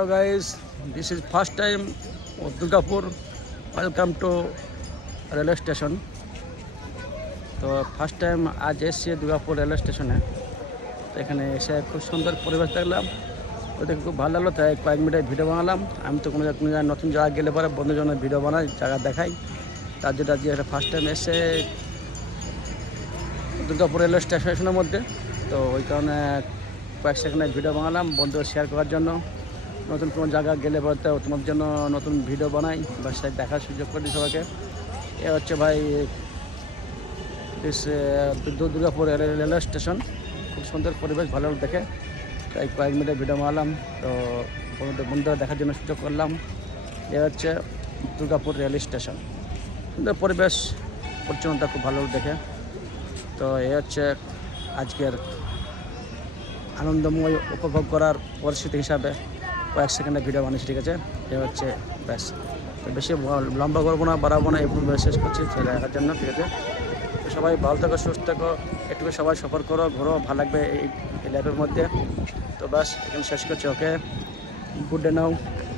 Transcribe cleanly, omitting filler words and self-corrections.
Hello guys, this is first time of Durgapur. Welcome to railway station. তো first time আজ এসছি Durgapur railway স্টেশনে। তো এখানে এসে খুব সুন্দর পরিবেশ দেখলাম, ওদের খুব ভালো লাগলো, তাই কয়েক মিনিটের ভিডিও বানালাম। আমি তো কোনো জায়গায় নতুন জায়গা গেলে পরে বন্ধুর জন্য ভিডিও বানাই, জায়গা দেখাই। তার জন্য আজকে একটা ফার্স্ট টাইম এসে দুর্গাপুর রেলওয়ে স্টেশনের মধ্যে, তো ওই কারণে কয়েক সেকেন্ডের ভিডিও বানালাম বন্ধুদের শেয়ার করার জন্য। নতুন কোনো জায়গা গেলে বলতে তোমার জন্য নতুন ভিডিও বানাই বা সে দেখার সুযোগ করি সবাইকে। এ হচ্ছে ভাই দুর্গাপুর রেলওয়ে স্টেশন, খুব সুন্দর পরিবেশ, ভালো দেখে, তাই কয়েক মিনিটের ভিডিও বানালাম। তো বন্ধুরা দেখার জন্য সুযোগ করলাম। এ হচ্ছে দুর্গাপুর রেলওয়ে স্টেশন, সুন্দর পরিবেশ, পরিচ্ছন্নতা খুব ভালো দেখে। তো এ হচ্ছে আজকের আনন্দময় উপভোগ করার পরিস্থিতি হিসাবে কয়েক সেকেন্ডের ভিডিও বানিয়েছি, ঠিক আছে। এ হচ্ছে ব্যাস, তো বেশি লম্বা করবো না, বাড়াবো না, একটু শেষ করছি ছেলে দেখার জন্য, ঠিক আছে। তো সবাই ভালো থাকো, সুস্থ থাকো, একটু সবাই সফর করো, ঘোরো, ভালো লাগবে এই লাইফের মধ্যে। তো ব্যাস এখানে শেষ করছি, ওকে, গুড ডে নাও।